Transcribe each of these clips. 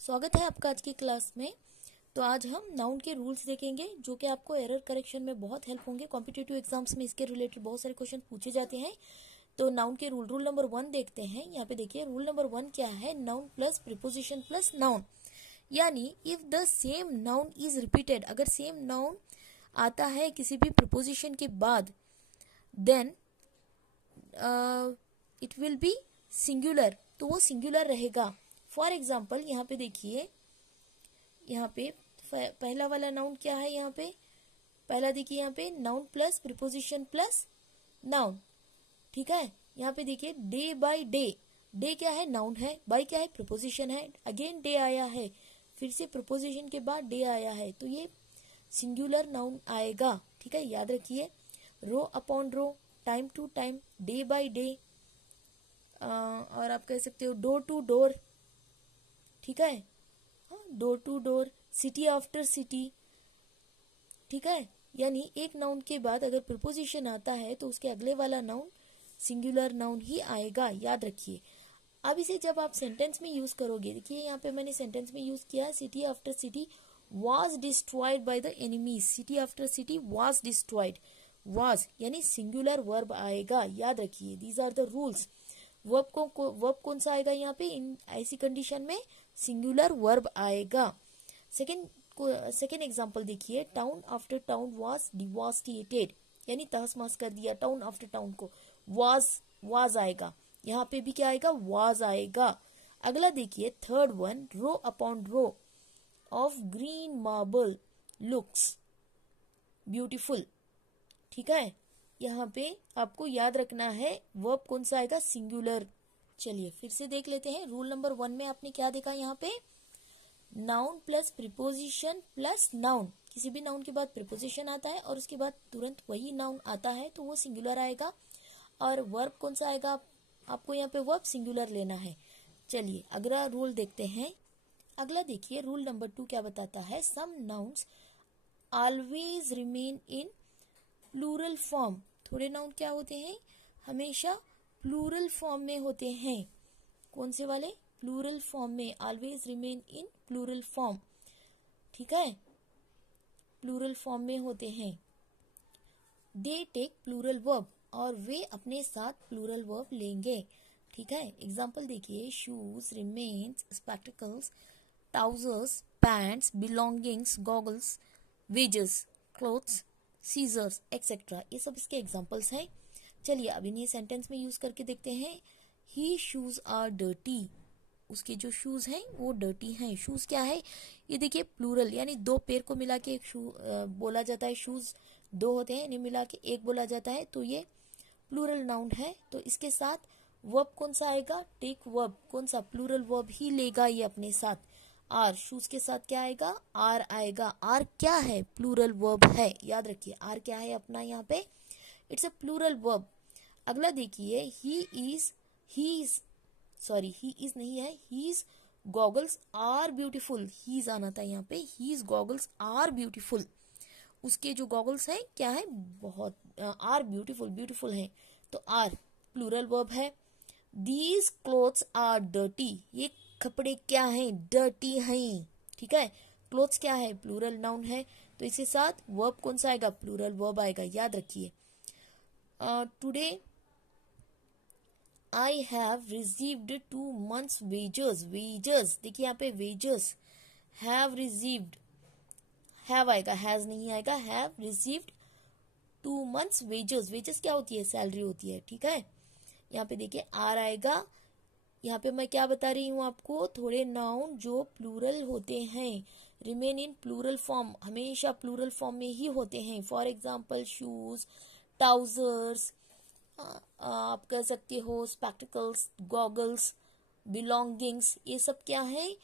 स्वागत है आपका आज की क्लास में। तो आज हम नाउन के रूल्स देखेंगे जो कि आपको एरर करेक्शन में बहुत हेल्प होंगे। कॉम्पिटिटिव एग्जाम्स में इसके रिलेटेड बहुत सारे क्वेश्चन पूछे जाते हैं। तो नाउन के रूल नंबर 1 देखते हैं। यहाँ पे देखिए रूल नंबर 1 क्या है, noun plus preposition plus noun, यानी if the same noun is repeated, अगर सेम नाउन आता है किसी भी प्रीपोजिशन के बाद, then it will be singular, तो वो सिंगुलर रहेगा। फॉर एग्जाम्पल यहाँ पे देखिए, यहाँ पे पहला वाला नाउन क्या है, यहाँ पे पहला देखिए, यहाँ पे noun plus preposition plus noun, ठीक है। यहाँ पे देखिए डे बाय डे, डे क्या है, नाउन है, बाय क्या है, प्रीपोजिशन है, अगेन डे आया है, फिर से प्रीपोजिशन के बाद डे आया है, तो ये सिंगुलर नाउन आएगा, ठीक है, याद रखिए। Row upon row, time to time, day by day, और आप कह सकते हो डोर टू डोर, ठीक है, door to door, city after city, ठीक है। यानी एक नाउन के बाद अगर प्रीपोजिशन आता है तो उसके अगले वाला नाउन सिंगुलर नाउन ही आएगा, याद रखिए। अब इसे जब आप सेंटेंस में यूज करोगे, देखिए यहाँ पे मैंने सेंटेंस में यूज किया, city after city was destroyed by the enemies, city after city was destroyed, was यानी सिंगुलर वर्ब आएगा, याद रखिए। These are the rules. Verb कौन सा आएगा यहाँ पे, इन ऐसी कंडीशन में सिंगुलर वर्ब आएगा। सेकेंड एग्जांपल देखिए, town after town was devastated, यानी तहस महस कर दिया टाउन आफ्टर टाउन को, वाज आएगा, यहाँ पे भी क्या आएगा, वाज आएगा। अगला देखिए third one, row upon row of green marble looks beautiful, ठीक है। यहाँ पे आपको याद रखना है वर्ब कौन सा आएगा, सिंगुलर। चलिए फिर से देख लेते हैं। रूल नंबर 1 में आपने क्या देखा, यहाँ पे noun plus preposition plus noun, किसी भी नाउन के बाद प्रीपोजिशन आता है और उसके बाद तुरंत वही नाउन आता है तो वो सिंगुलर आएगा। और वर्ब कौन सा आएगा, आपको यहाँ पे वर्ब सिंगुलर लेना है। चलिए अगला रूल देखते हैं। अगला देखिए रूल नंबर 2 क्या बताता है, some nouns always remain in plural form, थोड़े नाउन क्या होते हैं, हमेशा प्लूरल फॉर्म में होते हैं। कौन से वाले, प्लूरल फॉर्म में, always remain in plural form, ठीक है, प्लूरल फॉर्म में होते हैं। दे टेक प्लूरल वर्ब, और वे अपने साथ प्लूरल वर्ब लेंगे, ठीक है। एग्जाम्पल देखिए, shoes, remains, spectacles, trousers, pants, belongings, goggles, wages, clothes, scissors etcetera, ये सब इसके एग्जाम्पल्स हैं। चलिए अब इन्हें सेंटेंस में यूज करके देखते हैं। ही शूज आर डर्टी, उसके जो शूज हैं वो डर्टी हैं। शूज क्या है, ये देखिए प्लूरल, यानी दो पैर को मिला के एक बोला जाता है, शूज दो होते हैं, इन्हें मिला के एक बोला जाता है, तो ये प्लूरल नाउन है। तो इसके साथ वर्ब कौन सा आएगा, टेक वर्ब, कौन सा, प्लूरल वर्ब ही लेगा ये अपने साथ। आर, शूज के साथ क्या आएगा, आर आएगा। आर क्या है, प्लूरल वर्ब है, याद रखिए। आर क्या है अपना यहाँ पे, इट्स अ प्लूरल वर्ब। अगला देखिए, ही इज नहीं है, his goggles are beautiful, his आना था यहाँ पे, हीज गॉगल्स आर ब्यूटीफुल, उसके जो गॉगल्स हैं क्या है, बहुत आर ब्यूटीफुल हैं, तो आर प्लूरल वर्ब है। दीज क्लोथ्स आर डर्टी, ये कपड़े क्या हैं, डर्टी हैं, ठीक है। क्लोथ्स क्या है, प्लूरल नाउन है, तो इसके साथ वर्ब कौन सा आएगा, प्लूरल वर्ब आएगा, याद रखिए। Today I have received 2 months wages, wages देखिए यहाँ पे वेजेस, हैव रिसीव्ड, हैव आएगा, हैज नहीं आएगा, have received 2 months wages, wages क्या होती है, सैलरी होती है, ठीक है। यहाँ पे देखिए आर आएगा। यहाँ पे मैं क्या बता रही हूँ आपको, थोड़े नाउन जो प्लूरल होते हैं, रिमेन इन प्लूरल फॉर्म, हमेशा प्लूरल फॉर्म में ही होते हैं। फॉर एग्जाम्पल शूज, ट्राउजर्स, आप कह सकते हो स्पेक्टिकल्स, गॉगल्स, बिलोंगिंग्स, ये सब क्या है,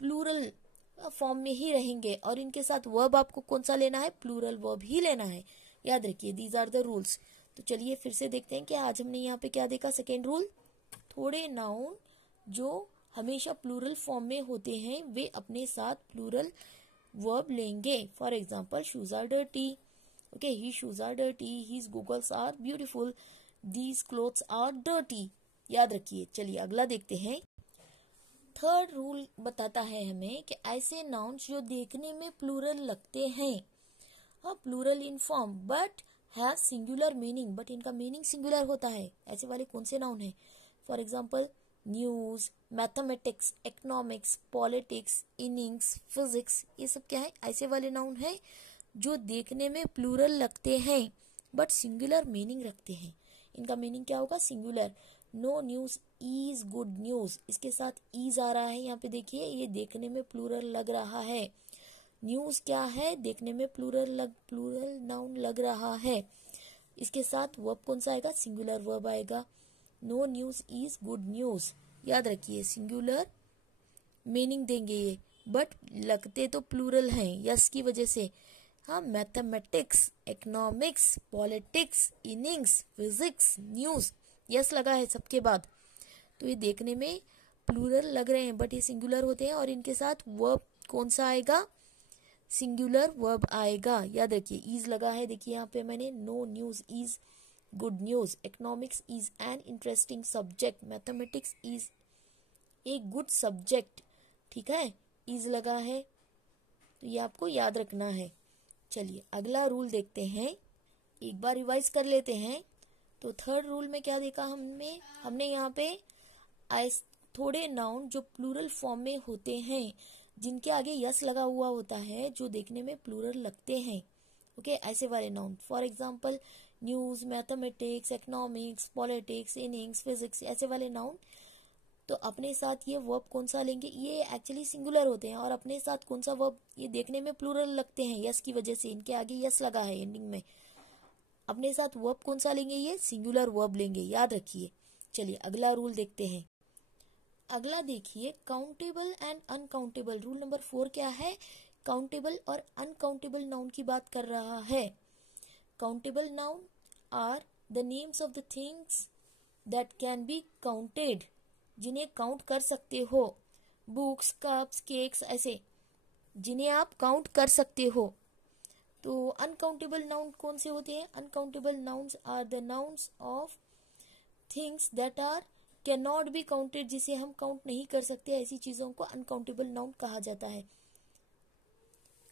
प्लूरल फॉर्म में ही रहेंगे, और इनके साथ वर्ब आपको कौन सा लेना है, प्लूरल वर्ब ही लेना है, याद रखिए। These are the rules. तो चलिए फिर से देखते हैं कि आज हमने यहाँ पे क्या देखा। सेकेंड रूल, थोड़े नाउन जो हमेशा प्लूरल फॉर्म में होते हैं वे अपने साथ प्लूरल वर्ब लेंगे। For example shoes are dirty, okay, he shoes are dirty, his goggles are beautiful, these clothes are dirty, याद रखिए। चलिए अगला देखते हैं। थर्ड रूल बताता है हमें कि ऐसे नाउन्स जो देखने में प्लूरल लगते हैं, हाँ plural in form but have singular meaning, but इनका मीनिंग सिंगुलर होता है, ऐसे वाले कौन से नाउन है? For example news, mathematics, economics, politics, innings, physics, ये सब क्या है? ऐसे वाले नाउन है जो देखने में प्लूरल लगते हैं बट सिंगुलर मीनिंग रखते हैं। इनका मीनिंग क्या होगा? Singular. No news is good news, इसके साथ इज आ रहा है यहाँ पे, देखिए ये देखने में प्लूरल लग रहा है। न्यूज क्या है? देखने में प्लूरल नाउन लग रहा है। इसके साथ वर्ब कौन सा आएगा? सिंगुलर वर्ब आएगा। No news is good news, याद रखिए सिंगुलर मीनिंग देंगे ये, बट लगते तो प्लूरल हैं यस की वजह से। हाँ mathematics, economics, politics, innings, physics, news, yes लगा है सबके बाद, तो ये देखने में प्लूरल लग रहे हैं बट ये सिंगुलर होते हैं। और इनके साथ वर्ब कौन सा आएगा? सिंगुलर वर्ब आएगा, याद रखिए। इज लगा है, देखिए यहाँ पे मैंने, no news is good news, economics is an interesting subject, mathematics is a good subject, ठीक है, इज लगा है, तो ये आपको याद रखना है। चलिए अगला रूल देखते हैं, एक बार रिवाइज कर लेते हैं। तो थर्ड रूल में क्या देखा हमने यहाँ पे थोड़े नाउन जो प्लूरल फॉर्म में होते हैं, जिनके आगे यस लगा हुआ होता है, जो देखने में प्लूरल लगते हैं, ओके, ऐसे वाले noun. For example news, mathematics, economics, politics, innings, physics, ऐसे वाले नाउन। तो अपने साथ ये वर्ब कौन सा लेंगे? ये एक्चुअली सिंगुलर होते हैं, और अपने साथ कौन सा वर्ब? ये देखने में प्लूरल लगते हैं यस की वजह से, इनके आगे यस लगा है एंडिंग में। अपने साथ वर्ब कौन सा लेंगे? ये सिंगुलर वर्ब लेंगे, याद रखिए। चलिए अगला रूल देखते हैं। अगला देखिए, countable and uncountable. Rule number 4 क्या है? काउंटेबल और अनकाउंटेबल नाउन की बात कर रहा है। Countable noun are the names of the things that can be counted, जिन्हें काउंट कर सकते हो। बुक्स, कप्स, केक्स, ऐसे जिन्हें आप काउंट कर सकते हो। तो अनकाउंटेबल नाउन कौन से होते हैं? Uncountable nouns are the nouns of things that are can not be counted, जिसे हम काउंट नहीं कर सकते, ऐसी चीजों को अनकाउंटेबल नाउन कहा जाता है।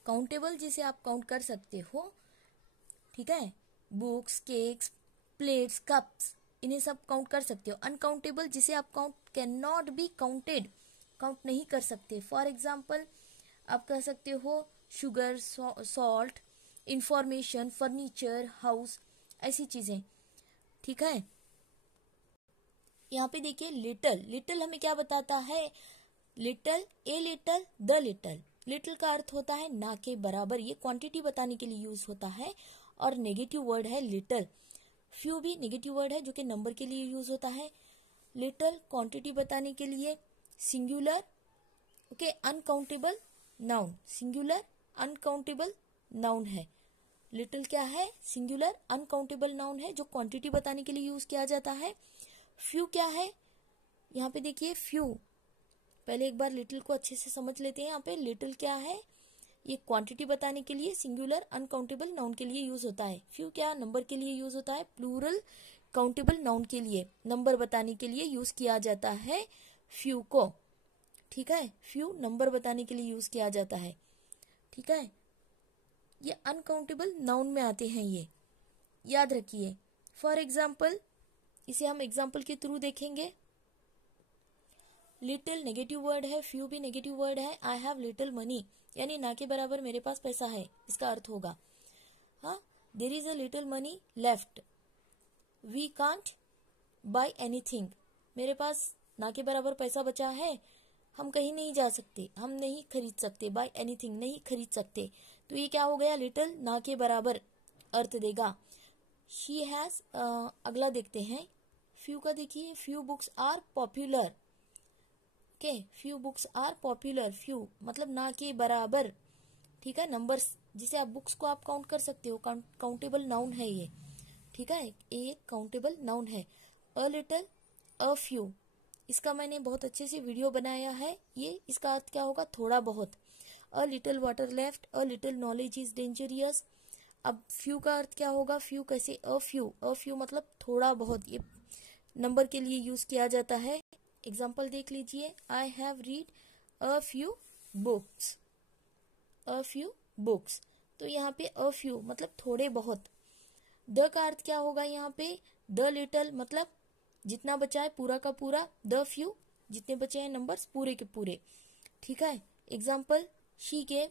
काउंटेबल जिसे आप काउंट कर सकते हो, ठीक है, बुक्स, केक्स, प्लेट्स, कप्स, इन्हें सब काउंट कर सकते हो। अनकाउंटेबल जिसे आप count can not be counted, count नहीं कर सकते। फॉर एग्जाम्पल आप कह सकते हो sugar, salt, information, furniture, house, ऐसी चीजें, ठीक है। यहाँ पे देखिए लिटल, लिटल हमें क्या बताता है? Little, a little, the little. Little का अर्थ होता है ना के बराबर, ये क्वांटिटी बताने के लिए यूज होता है, और नेगेटिव वर्ड है लिटल। फ्यू भी नेगेटिव वर्ड है जो कि नंबर के लिए यूज होता है। लिटल क्वांटिटी बताने के लिए, singular, okay, uncountable noun, singular uncountable noun है। लिटल क्या है? सिंगुलर अनकाउंटेबल नाउन है जो क्वांटिटी बताने के लिए यूज किया जाता है। फ्यू क्या है? यहाँ पे देखिए फ्यू, पहले एक बार लिटिल को अच्छे से समझ लेते हैं। यहाँ पे लिटिल क्या है? ये क्वांटिटी बताने के लिए, सिंगुलर अनकाउंटेबल नाउन के लिए यूज होता है। फ्यू क्या? नंबर के लिए यूज होता है। प्लूरल काउंटेबल नाउन के लिए, नंबर बताने के लिए यूज किया जाता है फ्यू को, ठीक है। फ्यू नंबर बताने के लिए यूज किया जाता है, ठीक है। ये अनकाउंटेबल नाउन में आते हैं, ये याद रखिए। फॉर एग्जाम्पल, इसे हम एग्जाम्पल के थ्रू देखेंगे। लिटिल नेगेटिव वर्ड है, फ्यू भी नेगेटिव वर्ड है। आई हैव लिटिल मनी, यानी ना के बराबर मेरे पास पैसा है, इसका अर्थ होगा। हाँ, there is a little money left, we can't buy anything, मेरे पास ना के बराबर पैसा बचा है, हम कहीं नहीं जा सकते, हम नहीं खरीद सकते। बाय एनीथिंग, नहीं खरीद सकते, तो ये क्या हो गया? लिटिल ना के बराबर अर्थ देगा। शी हैज, अगला देखते हैं फ्यू का। देखिए few books are popular, okay, few books are popular. Few मतलब ना के बराबर, ठीक है। नंबर्स जिसे आप बुक्स को आप काउंट कर सकते हो, काउंटेबल नाउन है ये, ठीक है, ये काउंटेबल नाउन है। अ लिटिल, अ फ्यू, इसका मैंने बहुत अच्छे से वीडियो बनाया है। ये इसका अर्थ क्या होगा? थोड़ा बहुत। A little water left, a little knowledge is dangerous. अब फ्यू का अर्थ क्या होगा? फ्यू कैसे? अ फ्यू, अ फ्यू मतलब थोड़ा बहुत, ये नंबर के लिए यूज किया जाता है, एग्जाम्पल देख लीजिए, I have read a few books, a few books. तो यहाँ पे अ फ्यू मतलब थोड़े बहुत। द का अर्थ क्या होगा यहाँ पे, द लिटल मतलब जितना बचा है पूरा का पूरा, द फ्यू जितने बचे हैं नंबर्स पूरे के पूरे। ठीक है, example, she gave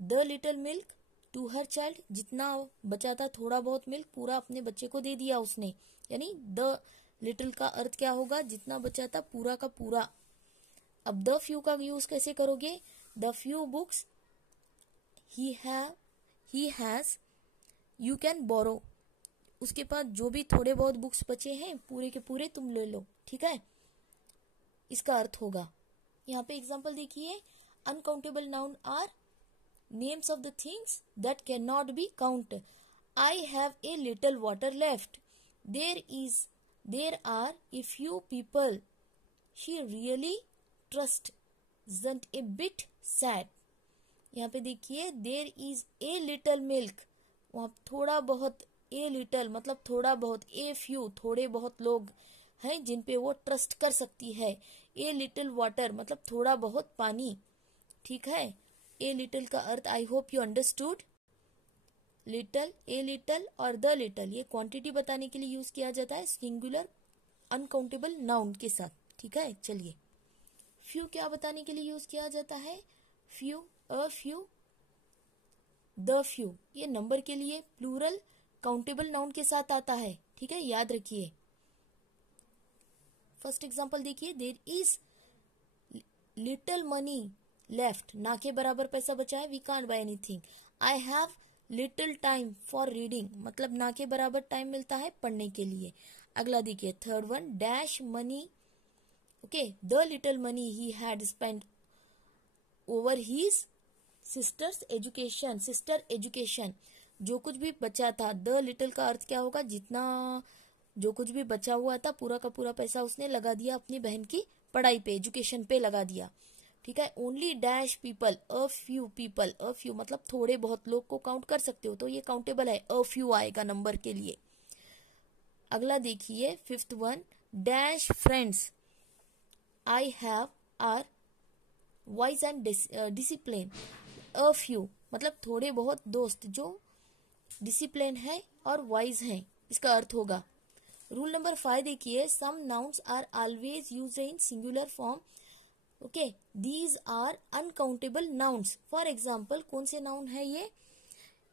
the little milk to her child, जितना बचा था थोड़ा बहुत मिल्क पूरा अपने बच्चे को दे दिया उसने, यानी द लिटिल का अर्थ क्या होगा, जितना बचा था पूरा का पूरा। अब द फ्यू का यूज कैसे करोगे, the few books he has you can borrow, उसके पास जो भी थोड़े बहुत बुक्स बचे हैं पूरे के पूरे तुम ले लो। ठीक है, इसका अर्थ होगा। यहाँ पे एग्जाम्पल देखिए, uncountable noun are names of the things that can not be count. I have a little water left, there are a few people, she really trust isn't a bit sad. यहाँ पे देखिए, there is a little milk, वहां थोड़ा बहुत, a little मतलब थोड़ा बहुत, a few थोड़े बहुत लोग हैं जिन पे वो ट्रस्ट कर सकती है, ए लिटिल वाटर मतलब थोड़ा बहुत पानी। ठीक है, ए लिटिल का अर्थ I hope you understood. Little, a little और द लिटिल ये क्वांटिटी बताने के लिए यूज किया जाता है सिंगुलर अनकाउंटेबल नाउन के साथ। ठीक है, चलिए, फ्यू क्या बताने के लिए यूज किया जाता है, few, a few, the few ये नंबर के लिए प्लूरल काउंटेबल नाउन के साथ आता है। ठीक है, याद रखिए। फर्स्ट एग्जांपल देखिए, there is little money left, ना के बराबर पैसा बचा है, we can't buy anything. I have little time for reading मतलब ना के बराबर टाइम मिलता है पढ़ने के लिए। अगला देखिए, third one, dash money, okay, the little money he had spent over his sister's education, sister education, जो कुछ भी बचा था, द लिटिल का अर्थ क्या होगा, जितना जो कुछ भी बचा हुआ था पूरा का पूरा पैसा उसने लगा दिया अपनी बहन की पढ़ाई पे, एजुकेशन पे लगा दिया। ठीक है, only dash people, a few people, a few मतलब थोड़े बहुत लोग को काउंट कर सकते हो, तो ये काउंटेबल है, अ फ्यू आएगा नंबर के लिए। अगला देखिए, fifth one, dash friends I have are wise and discipline, a few मतलब थोड़े बहुत दोस्त जो डिसिप्लिन है और वाइज हैं, इसका अर्थ होगा। रूल नंबर 5 देखिए, some nouns are always used in singular form, okay, these are uncountable nouns. For example, कौन से नाउन है ये,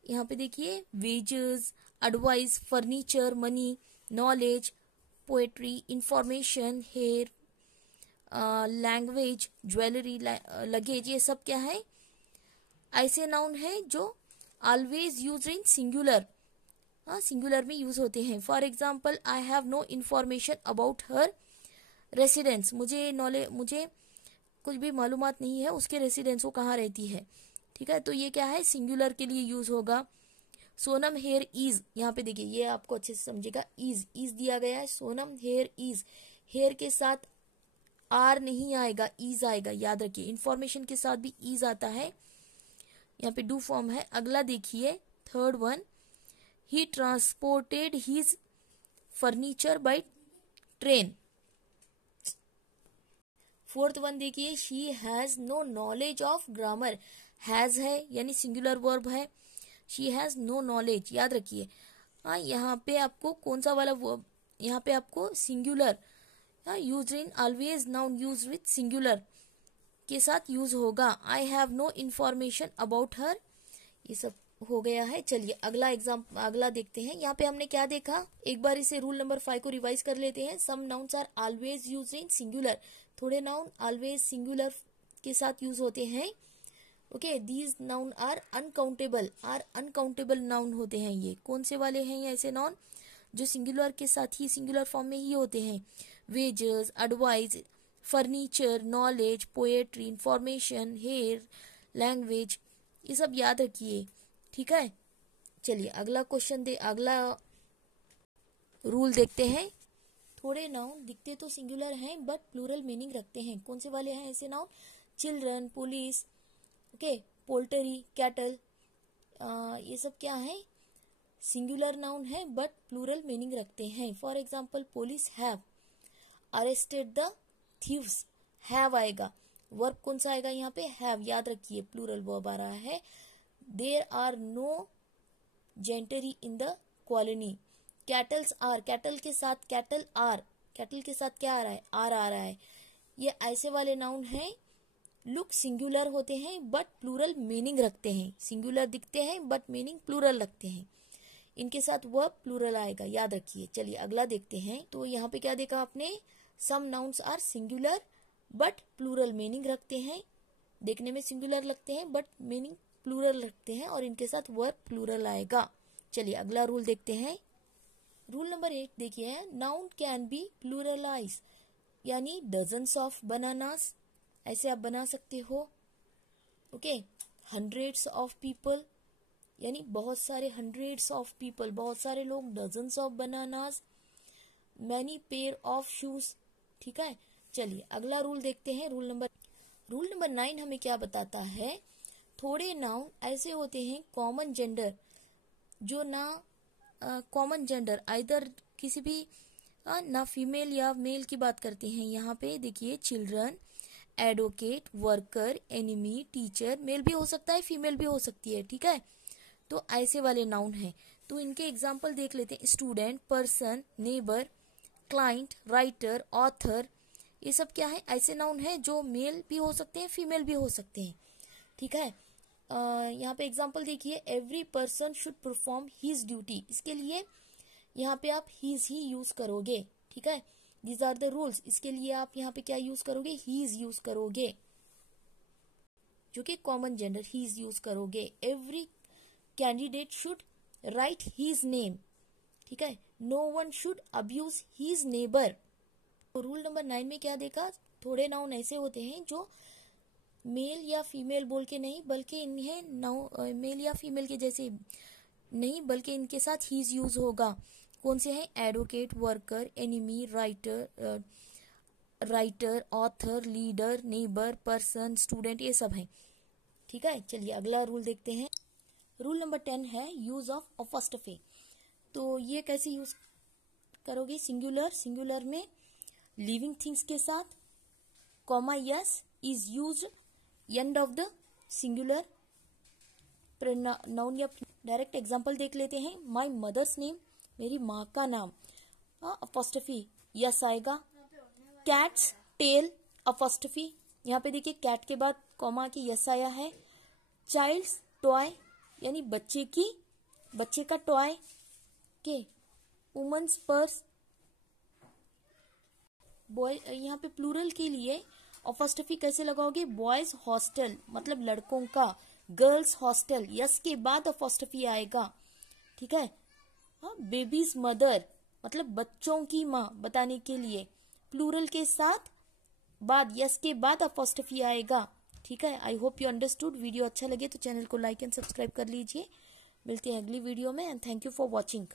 यहाँ पे देखिए, wages, advice, furniture, money, knowledge, poetry, information, hair, language, jewellery, luggage, ये सब क्या है, ऐसे नाउन है जो always use in singular, singular में यूज होते हैं। For example, I have no information about her residence, मुझे कुछ भी मालूमात नहीं है उसके रेसिडेंस वो कहाँ रहती है। ठीक है, तो ये क्या है, सिंगुलर के लिए यूज होगा। सोनम हेयर इज, यहाँ पे देखिए, ये आपको अच्छे से समझेगा, इज दिया गया है, सोनम हेयर इज, हेयर के साथ आर नहीं आएगा, इज आएगा, याद रखिए। इंफॉर्मेशन के साथ भी इज आता है, यहाँ पे डू फॉर्म है। अगला देखिए, third one, he transported his furniture by train. Fourth one देखिए, she has no knowledge of grammar, has है यानी सिंगुलर वर्ब है, शी हैज नो नॉलेज, याद रखिए। हाँ, यहाँ पे आपको कौन सा वाला वर्ब, यहाँ पे आपको singular use in always noun use with singular के साथ यूज होगा। I have no information about her, ये सब हो गया है। चलिए अगला देखते हैं। यहाँ पे हमने क्या देखा, एक बार इसे रूल नंबर 5 को रिवाइज कर लेते हैं। Some nouns are always use in singular, थोड़े नाउन ऑलवेज सिंगुलर के साथ यूज होते हैं। Okay, these noun are uncountable noun होते हैं। ये कौन से वाले हैं, ये ऐसे नाउन जो सिंगुलर के साथ ही सिंगुलर फॉर्म में ही होते हैं। Wages, advice, furniture, knowledge, poetry, information, hair, language, ये सब याद रखिए। ठीक है, चलिए अगला रूल देखते हैं। थोड़े नाउन दिखते तो सिंगुलर हैं बट प्लूरल मीनिंग रखते हैं। कौन से वाले हैं ऐसे noun, children, police, okay, poultry, cattle, ये सब क्या है, सिंगुलर नाउन है बट प्लूरल मीनिंग रखते हैं। For example, police have arrested the thieves, have आएगा। वर्ब कौन सा आएगा यहाँ पे? हैव। याद रखिए प्लूरल वर्ब आ रहा है। There are no gentry in the colony. Cattles are, cattle के साथ कैटल आर, कैटल के साथ क्या आ रहा है? आर आ रहा है। ये ऐसे वाले नाउन हैं, लुक सिंगुलर होते हैं बट प्लूरल मीनिंग रखते हैं। सिंगुलर दिखते हैं बट मीनिंग प्लूरल रखते हैं। इनके साथ वर्ब प्लूरल आएगा, याद रखिए। चलिए अगला देखते हैं। तो यहाँ पे क्या देखा आपने? Some nouns are singular but plural meaning रखते हैं। देखने में सिंगुलर लगते हैं बट मीनिंग प्लूरल रखते हैं, और इनके साथ वर्ब प्लूरल आएगा। चलिए अगला रूल देखते हैं। रूल नंबर 8 देखिए, नाउन कैन बी प्लूरलाइज, यानी डजन्स ऑफ बनानास, ऐसे आप बना सकते हो। ओके, हंड्रेड्स ऑफ पीपल, यानी बहुत सारे, हंड्रेड्स ऑफ पीपल बहुत सारे लोग, dozens of bananas, many pair of shoes. ठीक है, चलिए अगला रूल देखते हैं। रूल नंबर 9 हमें क्या बताता है? थोड़े नाउन ऐसे होते हैं कॉमन जेंडर, जो ना कॉमन जेंडर आइदर किसी भी ना फीमेल या मेल की बात करते हैं। यहाँ पे देखिए, children, advocate, worker, enemy, teacher, male भी हो सकता है फीमेल भी हो सकती है। ठीक है, तो ऐसे वाले नाउन हैं। तो इनके एग्जाम्पल देख लेते हैं। Student, person, neighbour, client, writer, author, ये सब क्या है? ऐसे नाउन है जो मेल भी हो सकते हैं फीमेल भी हो सकते हैं। ठीक है, यहाँ पे एग्जाम्पल देखिए, every person should perform his duty. इसके लिए यहाँ पे आप हीज ही यूज करोगे। ठीक है, दीज आर द रूल्स। इसके लिए आप यहाँ पे क्या यूज करोगे? हीज यूज करोगे, जो कि कॉमन जेंडर, हीज यूज करोगे। Every candidate should write his name. ठीक है, no one should abuse his neighbour. Rule number 9 में क्या देखा? थोड़े नाउन ऐसे होते हैं जो मेल या फीमेल बोल के नहीं, बल्कि इन्हें मेल या फीमेल के जैसे नहीं, बल्कि इनके साथ हीज यूज होगा। कौन से हैं? Advocate, worker, enemy, writer, author, leader, neighbour, person, student, ये सब हैं। ठीक है, चलिए अगला रूल देखते हैं। रूल नंबर 10 है यूज ऑफ अपोस्ट्रोफी। तो ये कैसे यूज करोगे? सिंगुलर में लिविंग थिंग्स के साथ comma yes is used end of the singular noun या डायरेक्ट एग्जांपल देख लेते हैं। माय मदर्स नेम, मेरी माँ का नाम, अपोस्ट्रोफी यस आएगा। कैट्स टेल, अपोस्ट्रोफी, यहाँ पे देखिए कैट के बाद कॉमा की यस आया है। चाइल्ड्स टॉय, यानी बच्चे का टॉय के। वुमेन्स पर्स, बॉय, यहाँ पे प्लूरल के लिए अपोस्ट्रोफी कैसे लगाओगे? बॉयज हॉस्टल, मतलब लड़कों का। गर्ल्स हॉस्टल, यस के बाद अपोस्ट्रोफी आएगा। ठीक है, बेबीज मदर, मतलब बच्चों की माँ बताने के लिए प्लूरल के साथ बाद यस के बाद अपोस्ट्रोफी आएगा। ठीक है, आई होप यू अंडरस्टूड। वीडियो अच्छा लगे तो चैनल को लाइक एंड सब्सक्राइब कर लीजिए। मिलते हैं अगली वीडियो में, and thank you for watching.